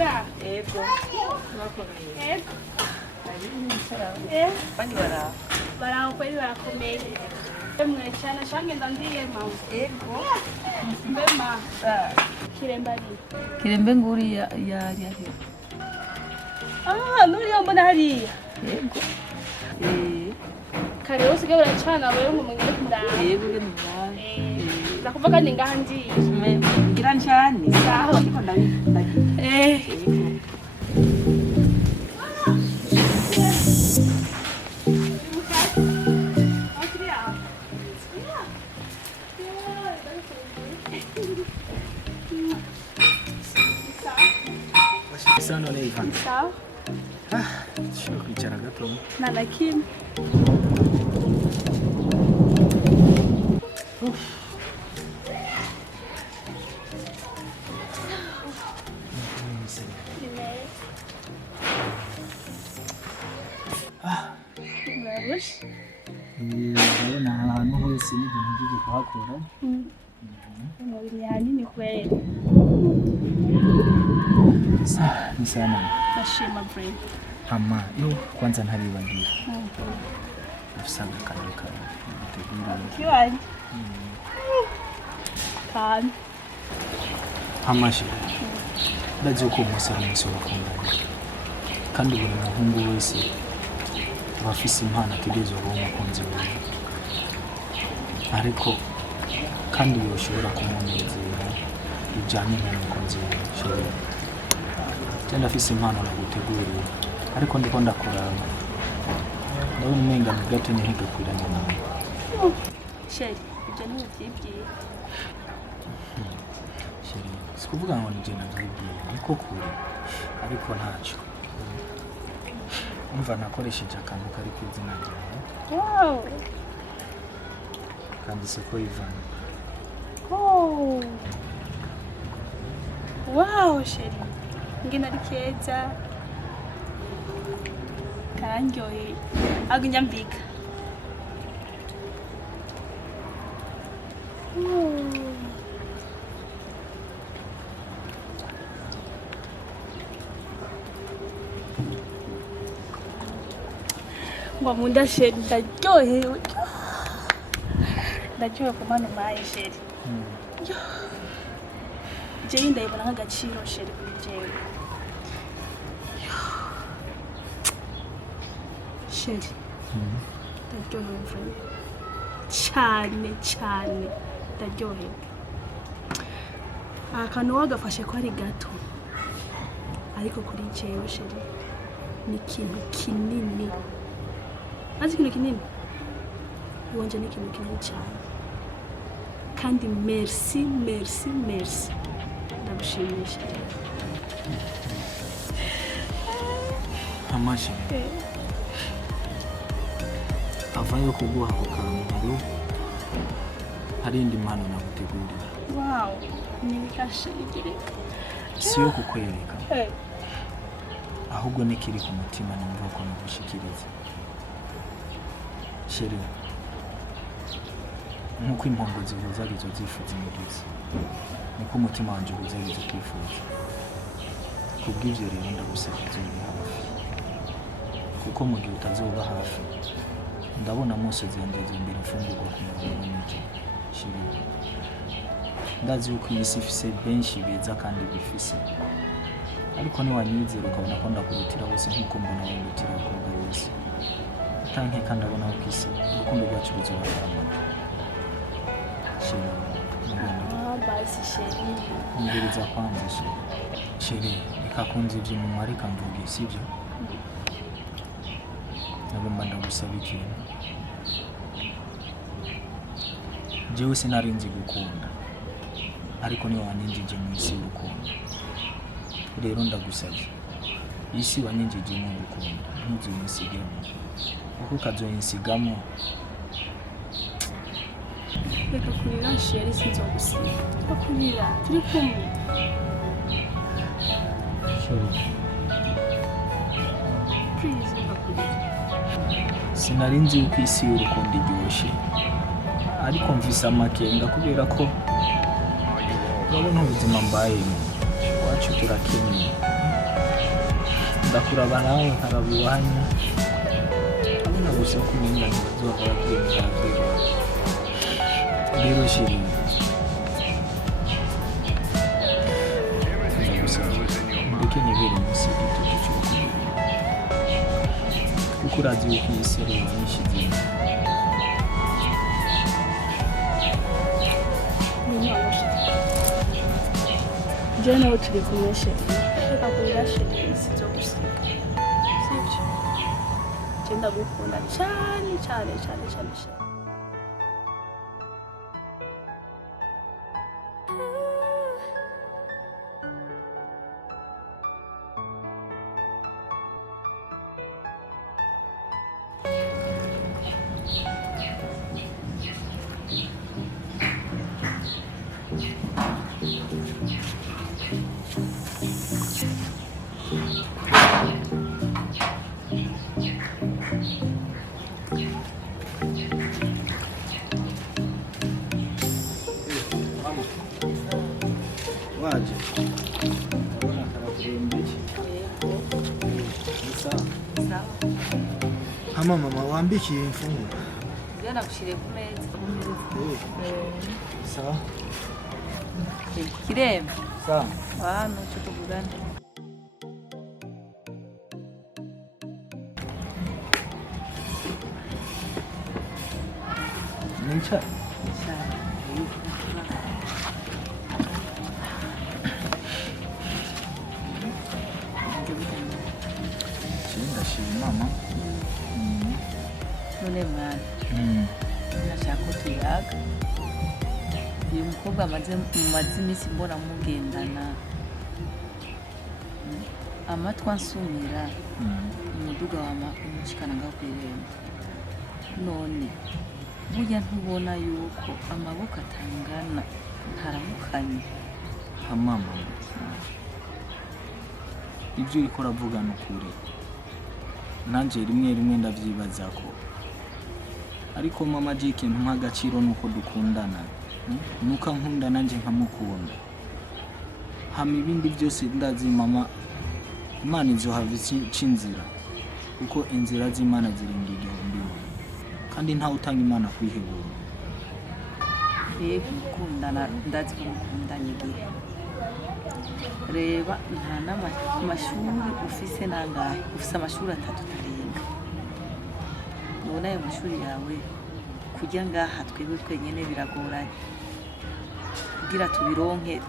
Mura. Ego. Bakomeye. Ego. Bani bara. Bara kweli barakomeye. Emwe cyane shange ndandiye mama. Ego. Mbema. Kiremba ni. Kirembe nguri ya. Nuri mbona hariya. Ego. Kare usigaye uracana rero ngo mwenye kumuraba. Ego ngenda. Ndakuvuga ni ngandi. Ngira nshani. Saho. Ndiko ndabi. Sana lei fan. Sawa. Sio kwicara gato. Na lakini. Barush. Ndabona ahantu hose n'ibintu byo kuhakora. Ni hanini kweli. Ni sana. Ashima brain. Ama yo kwanza ntaribagira. Usanga kandi tegura. Kiwani. Kan. Amashi. Ndaje ko umusore bakundana. Kandi buri muhungu wese abafise impano ategerezwa kuba umukunzi we. Ariko kandi yoshobora kumunezera bijyanye n'umukunzi we. Tenda afise impano naguteguriye. Ariko ndiko ndakuraba. Ndabona umenga mu gato ni higakwiranye nawe. Sheri, ibyo ni ubyibwiye. Sheri, sikuvuga ngo nije nabyibwiye, niko kuri. Ariko ntacyo. Umva nakoresheje akantu kari ku izina ryawe. Wow. Kandi siko Ivan. Oh. Wow, Sheri. Ngina ari keza. Karangyoye. Agunyambika. Ngo munda Sheri ndaryohewe. Ndaryohewe ku mano maye Sheri. Jewe ndayibona nk'agaciro Sheri kuri jewe. Sheri. Ndaryohewe cyane ndaryohewe. Akantu wagafashe ko ari gato. Ariko kuri jewe Sheri ni ikintu kinini. Azi ikintu kinini? Iwanje ni ikintu kinini cyane. Kandi merci. Ndagushimisha. Amashi. Avayo kuguha ako kantu hari indi mpano nagutegurira. Wow, nibikashe igireka. Siyo kukwereka. Ahubwo nikiri ku mutima numva ko nagushikiriza. Sheri, nkuko impongo zihuza arizo zifuza imigizi, niko umutima wanje uhuza arizo kwifuza. Kubw'ivyo rero ndagusaba uzobe hafi, kuko mu gihe utazoba hafi ndabona mose ziyongeza imbere imfungurwa ku murongo n'iki. Sheri, ndazi yuko iyi si ifise benshi beza kandi bifise, ariko niwanyizera ukabona ko ndakurutira bose nk'uko mbona wandutira abakobwa bose. Tanke kandi abona ko isi urukundo rwacu ruzoba amata. Sheri, Basi Sheri. Ngiriza kwanza Sheri. Sheri, nikakunze ivyo mu mwari kamvuge sivyo? Nagomba ndagusaba ikintu. Jewe sinarinzi gukunda, ariko niwe waninjije mu isi y'urukundo. Rero ndagusabye, isi wanyinjije mu rukundo ntuzunsigemo, kuko ukazoyinsigamo. Reka kurira Sheri, sinzogusiga. Kurira turi kumwe. Sheri, Please reka kurira. sinarinzi yuko isi y'urukundo iryoshe, ariko mvise amakenga kubera ko urabona ubuzima mbayemo iwacu turakennye. ndakuraba nawe nkaraba iwanyu abona gusa ko umenga ntibazokora byemera rero shiri ndeke nibere munsi y'igitutu cy'urukundo kuko urazi yuko iyi si ari nyinshi zimwe je nawe turi kumwe sheri reka kurira sheri sizo gusiga sibyo je ndagukunda cyane cyane cyane cyane sheri waje urabona karakurembeye sawa hama mama wambikiye imfunguro Jana kushire ku meza. sawa Kirembe. sawa Wano cyo tuvugana. Nincha ndashima mama None mwana. Nashaka ko tuyaga. Uyu mukobwa amaze iminsi mbona mugendana. Amatwa nsumira umuduga umushikana ngaho kwiremba. None burya ntubona yuko amaboko atangana ntaramukanye. mama ibyo uriko uravuga n'ukuri nanje rimwe ndavyibaza ko ariko mama je ikintu mpa agaciro nuko dukundana nuko nkunda nanje nkamukunda hama ibindi byose ndazi mama Imana izohava inzira kuko inzira z'Imana zirenga igihumbi kandi ntawe utanga Imana kwihebura Yego gukundana ndazi ko mukundanye igihe reba nta n'amashuri ufise nangahe ufise amashuri 3 tarenga none ayo mashuri yawe kujya ngaha twebwe twenyene biragoranye kugira tubironke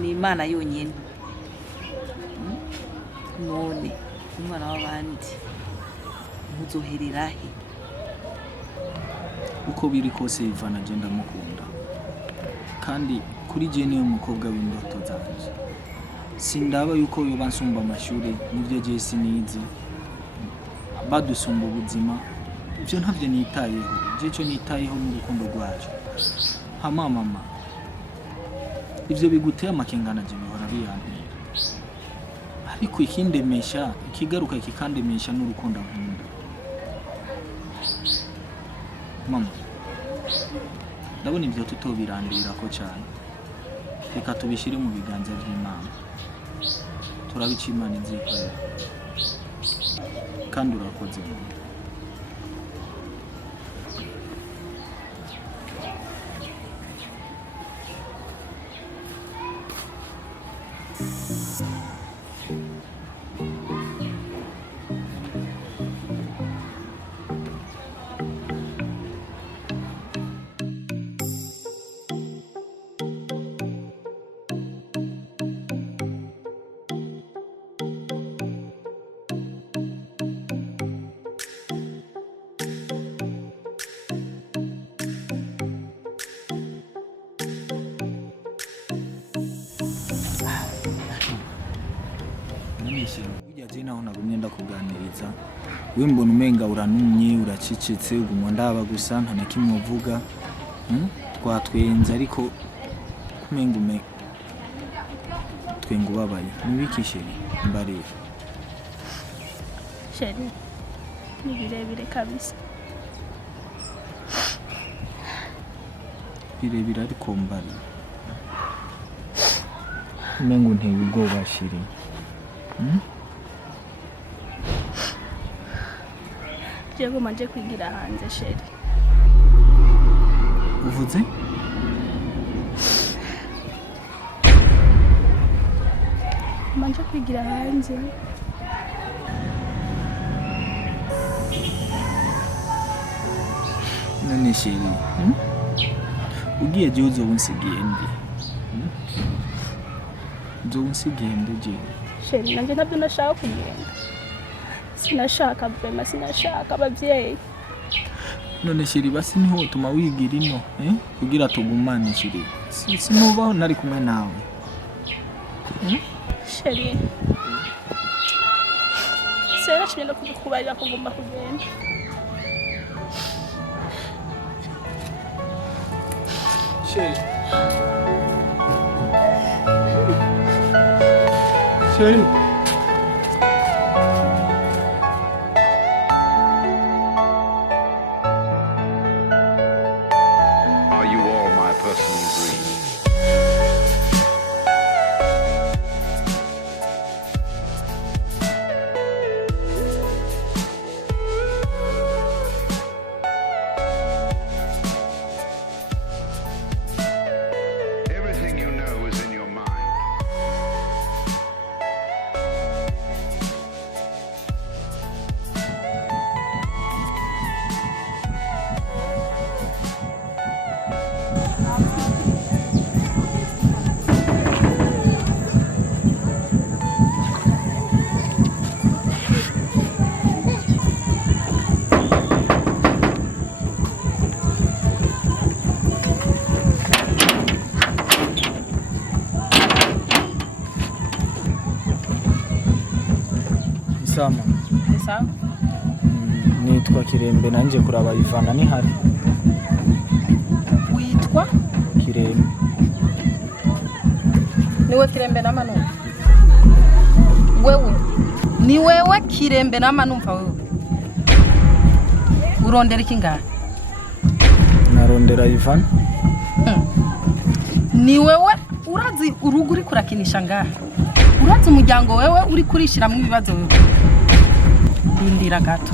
ni Imana yonyene none umwana w'abandi muzohererahe uko biri kose Ivana agenda mukunda kandi kuri je niyo mukobwa w'indoto zanje sindaba yuko yoba nsumba amashuri nivyo je sinize badusumba ubuzima ibyo ntavyo nitayeho je cyo nitayeho mu rukundo rwacu hama mama ivyo biguteye amakengana je bihora biyantera ariko ikindemesha ikigaruka kikandemesha n'urukundo nkunda mama ndabona ibyo tutobirandira ko cyane reka tubishire mu biganza by'Imana turabica Imana inzikorera kandi urakoze burya je naho nagumye ndakuganiriza we mbona umenga uranumye uracicitse ugumwa ndaba gusa nta na kimwe uvuga twatwenze ariko kumenga twenga ubabaye nibikisheri mbare sheri ni birebire kabisa birebire ariko mbare umenga unteye ubwoba shiri Jewe manje kwigira hanze sheri. uvuze Manje kwigira hanze. none sheri ugiye je uzoba unsigiye ndi uzoba unsigiye ndi je Sheri nanje ntabyo nashaka kugenda. Sinashaka vema, sinashaka abavyeyi. none sheri basi niho utuma wigira ino kugira tugumane sheri sinubaho nari kumwe nawe Sheri. Sera chine no kukubarira kugomba kugenda. sheri sheri Are you all my personal dreams? Everything you know is in your mind. Sama Sawa? nitwa Kirembe nanje kuraba Ivana ni hari Witwa? Kirembe Niwe Kirembe na Manumva? Wewe? Ni wewe Kirembe na Manumva wewe? Urondera iki ngaha? narondera Ivana Ni wewe urazi urugo uri kurakinisha ngaha? Urazi umuryango wewe uri kurishiramwe ibibazo wewe? Rindira gato.